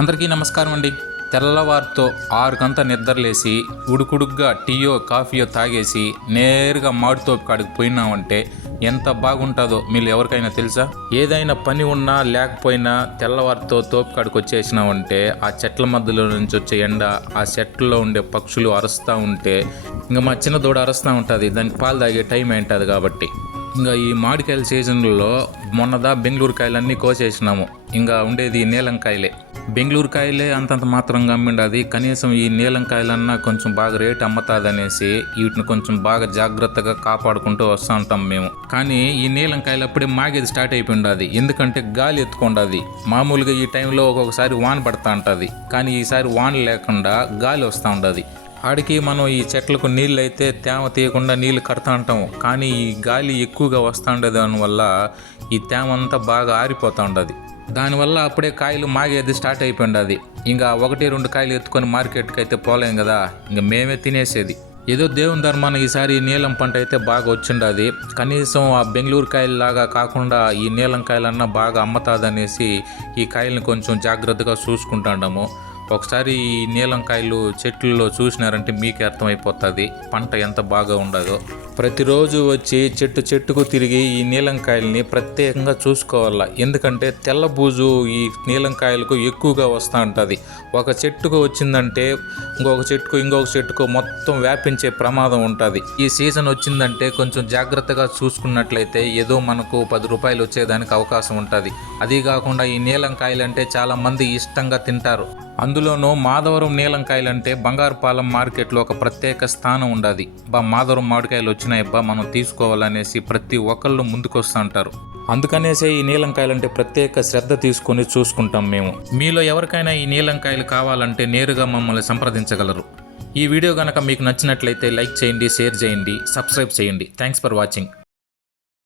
అందరికీ నమస్కారం అండి. తెల్లవారితో 6 గంట నిద్రలేసి ఉడుకుడుగ్గా టీయో కాఫీయో తాగేసి నేరుగా మామిడితోపు కాడికి పోయినామంటే ఎంత బాగుంటుందో మీరు ఎవరికైనా తెలుసా? ఏదైనా పని ఉన్నా లేకపోయినా తెల్లవారితో తోపు కాడికి వచ్చేసినామంటే ఆ చెట్ల మధ్యలో నుంచి వచ్చే ఎండ, ఆ చెట్లలో ఉండే పక్షులు అరుస్తూ ఉంటే ఇంకా మా చిన్న దూడ అరుస్తూ ఉంటుంది. దానికి పాలు తాగే టైం ఏంటుంది కాబట్టి. ఇంకా ఈ మామిడికాయల సీజన్లో మొన్నదా బెంగళూరు కాయలన్నీ కోసేసినాము. ఇంకా ఉండేది నీలంకాయలే. బెంగళూరు కాయలే అంతంత మాత్రంగా అమ్మిండది. కనీసం ఈ నీలంకాయలన్నా కొంచెం బాగా రేటు అమ్ముతాదనేసి వీటిని కొంచెం బాగా జాగ్రత్తగా కాపాడుకుంటూ వస్తూ ఉంటాం మేము. కానీ ఈ నీలంకాయలు అప్పుడే మాగేది స్టార్ట్ అయిపోయింది. ఎందుకంటే గాలి ఎత్తుకుంటుంది. మామూలుగా ఈ టైంలో ఒక్కొక్కసారి వాన పడుతూ ఉంటుంది, కానీ ఈసారి వాన లేకుండా గాలి వస్తూ ఉంటుంది. ఆడికి మనం ఈ చెట్లకు నీళ్ళు అయితే తేమ తీయకుండా నీళ్ళు కడతా ఉంటాము, కానీ ఈ గాలి ఎక్కువగా వస్తూ ఉండేది దానివల్ల ఈ తేమ అంతా బాగా ఆరిపోతూ ఉంటుంది. దానివల్ల అప్పుడే కాయలు మాగేది స్టార్ట్ అయిపోయింది. ఇంకా 1-2 కాయలు ఎత్తుకొని మార్కెట్కి అయితే పోలేం కదా, ఇంకా మేమే తినేసేది. ఏదో దేవుని ధర్మాన ఈసారి నీలం పంట అయితే బాగా వచ్చిండది. కనీసం ఆ బెంగళూరు కాయలలాగా కాకుండా ఈ నీలం కాయలన్నా బాగా అమ్ముతాదనేసి ఈ కాయలను కొంచెం జాగ్రత్తగా చూసుకుంటాము. ఒకసారి ఈ నీలంకాయలు చెట్లలో చూసినారంటే మీకే అర్థమైపోతుంది పంట ఎంత బాగా ఉండదో. ప్రతిరోజు వచ్చి చెట్టుకు తిరిగి ఈ నీలంకాయల్ని ప్రత్యేకంగా చూసుకోవాలా. ఎందుకంటే తెల్లబూజు ఈ నీలంకాయలకు ఎక్కువగా వస్తూ ఉంటుంది. ఒక చెట్టుకు వచ్చిందంటే ఇంకొక చెట్టుకు మొత్తం వ్యాపించే ప్రమాదం ఉంటుంది. ఈ సీజన్ వచ్చిందంటే కొంచెం జాగ్రత్తగా చూసుకున్నట్లయితే ఏదో మనకు 10 రూపాయలు వచ్చేదానికి అవకాశం ఉంటుంది. అదీ కాకుండా ఈ నీలంకాయలంటే చాలామంది ఇష్టంగా తింటారు. అందులోనూ మాధవరం నీలంకాయలంటే బంగారుపాలెం మార్కెట్లో ఒక ప్రత్యేక స్థానం ఉండదు. మాధవరం మామిడికాయలు వచ్చినాయబ్బా మనం తీసుకోవాలనేసి ప్రతి ఒక్కళ్ళు ముందుకు వస్తుంటారు. అందుకనేసే ఈ నీలంకాయలంటే ప్రత్యేక శ్రద్ధ తీసుకొని చూసుకుంటాం మేము. మీలో ఎవరికైనా ఈ నీలంకాయలు కావాలంటే నేరుగా మమ్మల్ని సంప్రదించగలరు. ఈ వీడియో కనుక మీకు నచ్చినట్లయితే లైక్ చేయండి, షేర్ చేయండి, సబ్స్క్రైబ్ చేయండి. Thanks for watching.